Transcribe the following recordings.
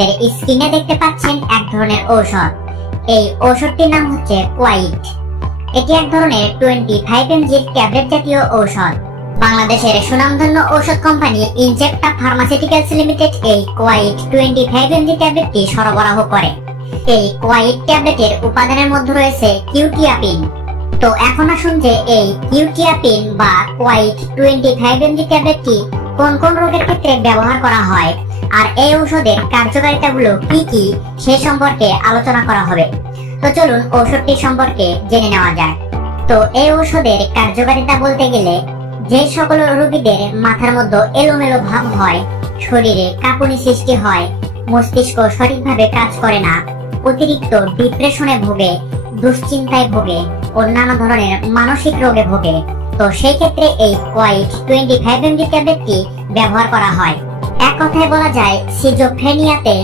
আমাদের স্ক্রিনে দেখতে পাচ্ছেন এক ধরনের ঔষধ। এই ঔষধটির নাম হচ্ছে কোয়াইট। এটি এক ধরনের 25 mg ট্যাবলেট জাতীয় ঔষধ। বাংলাদেশের সুনামধন্য ঔষধ কোম্পানি ইনজেক্টা ফার্মাসিউটিক্যালস লিমিটেড এই কোয়াইট 25 mg ট্যাবলেটটি সরবরাহ করে। এই কোয়াইট ট্যাবলেটের উপাদানের মধ্যে রয়েছে কিউটিয়াপিন। তো এখন আসুন যে এই কিউটিয়াপিন বা কোয়াইট 25 mg ট্যাবলেটটি কোন কোন রোগের ক্ষেত্রে ব্যবহার করা হয় আর এই ঔষধের কার্যকারিতাগুলো কি কি সে সম্পর্কে আলোচনা করা হবে। তো চলুন ঔষধটি সম্পর্কে জেনে নেওয়া যায়। তো এই ঔষধের কার্যকারিতা বলতে গেলে যে সকল রোগীদের মাথার মধ্যে এলোমেলো ভাব হয়, শরীরে কাঁপুনি সৃষ্টি হয়, মস্তিষ্ক সঠিকভাবে কাজ করে না, অতিরিক্ত ডিপ্রেশনে ভোগে, দুশ্চিন্তায় ভোগে, অন্যান্য ধরনের মানসিক রোগে ভোগে, তো সেই ক্ষেত্রে এই কোয়াইট 25 mg ট্যাবলেটটি ব্যবহার করা হয়। এক কথায় বলা যায় সিজোফ্রেনিয়াতে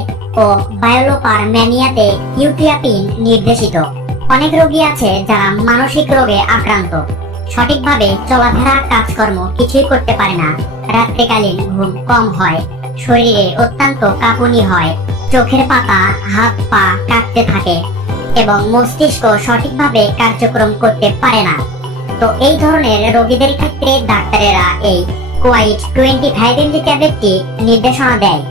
ও বায়োলোপার ম্যানিয়াতে কিউটিয়াপিন নির্দেশিত। অনেক রোগী আছে যারা মানসিক রোগে আক্রান্ত, সঠিকভাবে চলাফেরা কাজকর্ম কিছুই করতে পারে না, রাত্রিকালীন ঘুম কম হয়, শরীরে অত্যন্ত কাঁপুনি হয়, চোখের পাতা হাত পা কাঁপতে থাকে এবং মস্তিষ্ক সঠিকভাবে কার্যক্রম করতে পারে না। তো এই ধরনের রোগীদের ক্ষেত্রে ডাক্তারেরা এই কোয়াইট 25 mg ট্যাবলেটটি নির্দেশনা দেয়।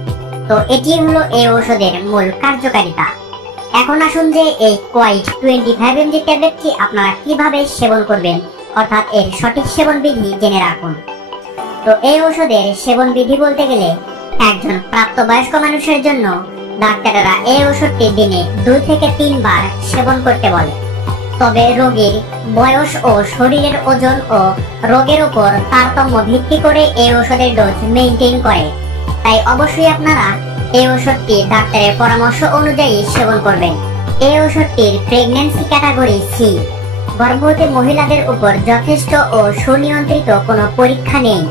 তো এটি হলো এই ঔষধের মূল কার্যকারিতা। এখন আসুন যে এই কোয়াইট 25 mg ট্যাবলেটটি আপনারা কিভাবে সেবন করবেন, অর্থাৎ এর সঠিক সেবন বিধি জেনে রাখুন। তো এই ঔষধের সেবন বিধি বলতে গেলে একজন প্রাপ্তবয়স্ক মানুষের জন্য ডাক্তারেরা এই ঔষধটি দিনে 2 থেকে 3 বার সেবন করতে বলে। তবে রোগীর বয়স ও শরীরের ওজন ও রোগের উপর তারতম্য ভিত্তি করে এই ঔষধের ডোজ মেইনটেইন করে। তাই অবশ্যই আপনারা এই ঔষধটি ডাক্তারের পরামর্শ অনুযায়ী সেবন করবেন। এই ঔষধটির প্রেগন্যান্সি ক্যাটাগরি সি। গর্ভবতী মহিলাদের উপর যথেষ্ট ও সুনিয়ন্ত্রিত কোনো পরীক্ষা নেই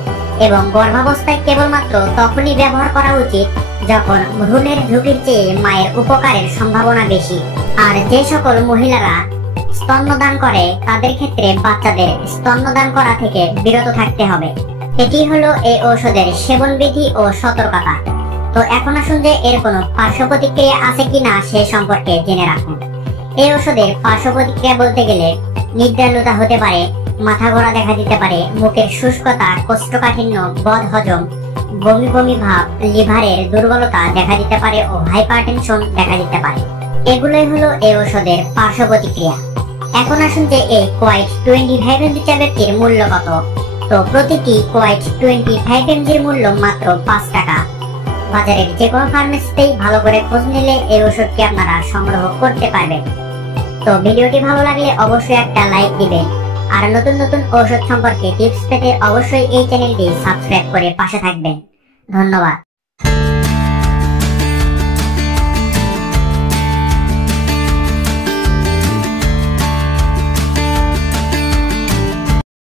এবং গর্ভাবস্থায় কেবলমাত্র তখনই ব্যবহার করা উচিত যখন ভ্রূণের ঝুঁকির চেয়ে মায়ের উপকারের সম্ভাবনা বেশি। আর যে সকল মহিলারা স্তন্যদান করে তাদের ক্ষেত্রে বাচ্চাদের স্তন্যদান করা থেকে বিরত থাকতে হবে। এটি হলো এই ঔষধের সেবন বিধি ও সতর্কতা। তো এখন আসুন যে এর কোনো পার্শ্ব প্রতিক্রিয়া আছে কিনা সে সম্পর্কে জেনে রাখুন। এই ঔষধের পার্শ্ব প্রতিক্রিয়া বলতে গেলে নিদ্রালুতা হতে পারে, মাথা ঘোরা দেখা দিতে পারে, মুখের শুষ্কতা, কোষ্ঠকাঠিন্য, বদহজম, বমি বমি ভাব, লিভারের দুর্বলতা দেখা দিতে পারে ও হাইপারটেনশন দেখা দিতে পারে। এগুলোই হলো এই ঔষধের পার্শ্ব প্রতিক্রিয়া। এখন আসুন যে এই কোয়াইট 25 mg ট্যাবলেটটির মূল্য কত। তো প্রতিটি কোয়াইট 25 mg এর মূল্য মাত্র 5 টাকা। বাজারের যে কোনো ফার্মেসিতেই ভালো করে খোঁজ নিলে এই ওষুধটি আপনারা সংগ্রহ করতে পারবেন। তো ভিডিওটি ভালো লাগলে অবশ্যই একটা লাইক দিবেন আর নতুন নতুন ঔষধ সম্পর্কে টিপস পেতে অবশ্যই এই চ্যানেলটি সাবস্ক্রাইব করে পাশে থাকবেন। ধন্যবাদ।